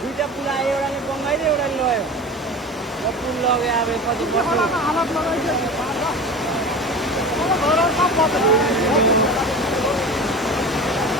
दुईटा पुला एउटाले बङ्गाइदियो एउटाले लयो पुल लग्यो अब पछि पछि